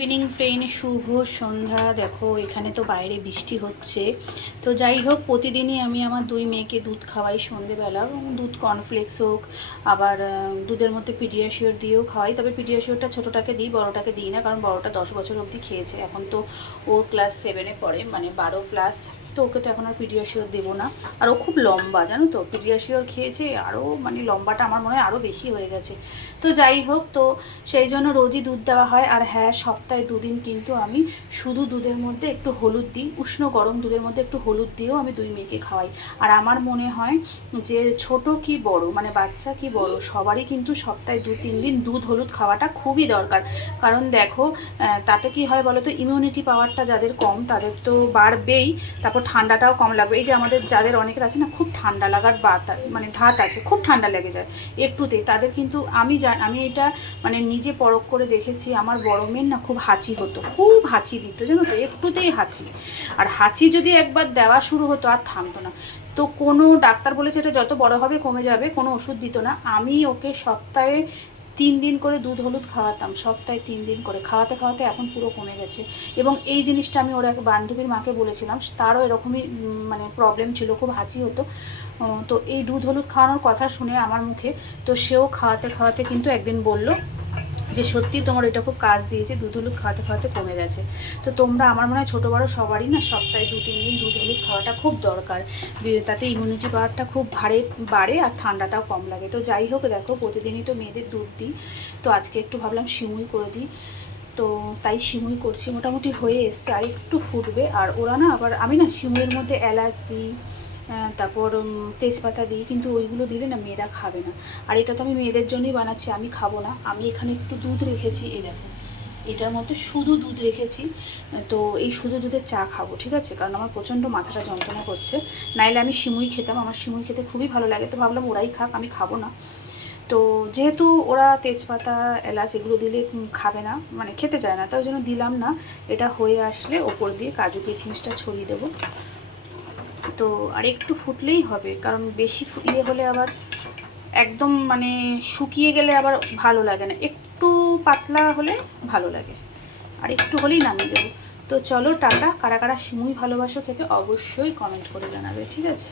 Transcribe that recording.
Evening train, শুভ সন্ধ্যা। দেখো এখানে তো বাইরে বৃষ্টি হচ্ছে। তো যাই হোক, প্রতিদিনই আমি আমার দুই মেয়েকে দুধ খাওয়াই সন্ধেবেলা। দুধ কর্নফ্লেক্স হোক, আবার দুধের মধ্যে পিডিয়াশিওর দিয়েও খাওয়াই। তবে পিডিয়াশিওরটা ছোটোটাকে দিই, বড়োটাকে দিই না, কারণ বড়োটা 10 বছর অবধি খেয়েছে। এখন তো ও ক্লাস 7-এ পড়ে, মানে 12+। তো ওকে তো এখন আর পিডিয়াশিওর দেবো না। আর ও খুব লম্বা, জানো তো, পিডিয়াশিওর খেয়েছে আরও, মানে লম্বাটা আমার মনে হয় আরও বেশি হয়ে গেছে। তো যাই হোক, তো সেই জন্য রোজই দুধ দেওয়া হয়। আর হ্যাঁ, সপ্তাহে 2 দিন কিন্তু আমি শুধু দুধের মধ্যে একটু হলুদ দিই, উষ্ণ গরম দুধের মধ্যে একটু হলুদ দিয়েও আমি দুই মেয়েকে খাওয়াই। আর আমার মনে হয় যে ছোট কি বড়, মানে বাচ্চা কি বড়, সবারই কিন্তু সপ্তাহে 2-3 দিন দুধ হলুদ খাওয়াটা খুবই দরকার। কারণ দেখো, তাতে কি হয় বলো তো, ইমিউনিটি পাওয়ারটা যাদের কম তাদের তো বাড়বেই, তারপর ঠান্ডাটাও কম লাগবে। এই যে আমাদের যাদের অনেকের আছে না খুব ঠান্ডা লাগার মানে ধাত আছে, খুব ঠান্ডা লেগে যায় একটুতেই, তাদের কিন্তু আমি এটা মানে নিজে পরখ করে দেখেছি। আমার বড় মেয়ের না খুব হাঁচি হতো, খুব হাঁচি দিত, জানো তো, একটুতেই হাঁচি। আর হাঁচি যদি একবার দেওয়া শুরু হতো আর থামতো না। তো কোনো ডাক্তার বলেছে এটা যত বড় হবে কমে যাবে, কোনো ওষুধ দিত না। আমি ওকে সপ্তাহে 3 দিন করে দুধ হলুদ খাওয়াতাম, সপ্তাহে 3 দিন করে খাওয়াতে খাওয়াতে এখন পুরো কমে গেছে। এবং এই জিনিসটা আমি ওর এক বান্ধবীর মাকে বলেছিলাম, তারও এরকমই মানে প্রবলেম ছিল, খুব হাঁচি হতো। তো এই দুধ হলুদ খাওয়ানোর কথা শুনে আমার মুখে, তো সেও খাওয়াতে খাওয়াতে কিন্তু একদিন বলল যে সত্যি তোমার এটা খুব কাজ দিয়েছে, দুধ হলুদ খাওয়াতে খাওয়াতে কমে গেছে। তো তোমরা, আমার মনে হয় ছোটো বড়ো সবারই না সপ্তাহে 2-3 দিন দুধ হলুদ খাওয়াটা খুব দরকার। তাতে ইমিউনিটি পাওয়ারটা খুব বাড়ে আর ঠান্ডাটাও কম লাগে। তো যাই হোক, দেখো প্রতিদিনই তো মেয়েদের দুধ দিই, তো আজকে একটু ভাবলাম সিমুই করে দিই। তো তাই সিমুই করছি, মোটামুটি হয়ে এসছে, আর একটু ফুটবে। আর ওরা না, আবার আমি না সিমুইয়ের মধ্যে এলাচ দিই, তারপর তেজপাতা দিই, কিন্তু ওইগুলো দিলে না মেয়েরা খাবে না। আর এটা তো আমি মেয়েদের জন্যই বানাচ্ছি, আমি খাবো না। আমি এখানে একটু দুধ রেখেছি, এই দেখো, এটার মধ্যে শুধু দুধ রেখেছি। তো এই শুধু দুধের চা খাবো, ঠিক আছে, কারণ আমার প্রচণ্ড মাথাটা যন্ত্রণা করছে। নাইলে আমি সিমুই খেতাম, আমার সিমুই খেতে খুবই ভালো লাগে। তো ভাবলাম ওরাই খাক, আমি খাবো না। তো যেহেতু ওরা তেজপাতা এলাচ এগুলো দিলে খাবে না, মানে খেতে চায় না, তাই জন্য দিলাম না। এটা হয়ে আসলে ওপর দিয়ে কাজু কিশমিশটা ছড়িয়ে দেবো। তো আর একটু ফুটলেই হবে, কারণ বেশি ইয়ে হলে আবার একদম মানে শুকিয়ে গেলে আবার ভালো লাগে না, একটু পাতলা হলে ভালো লাগে। আর একটু হলেই নামিয়ে দেবো। তো চলো টাটা। কারা কারা সিমুই ভালোবাসো খেতে অবশ্যই কমেন্ট করে জানাবে, ঠিক আছে।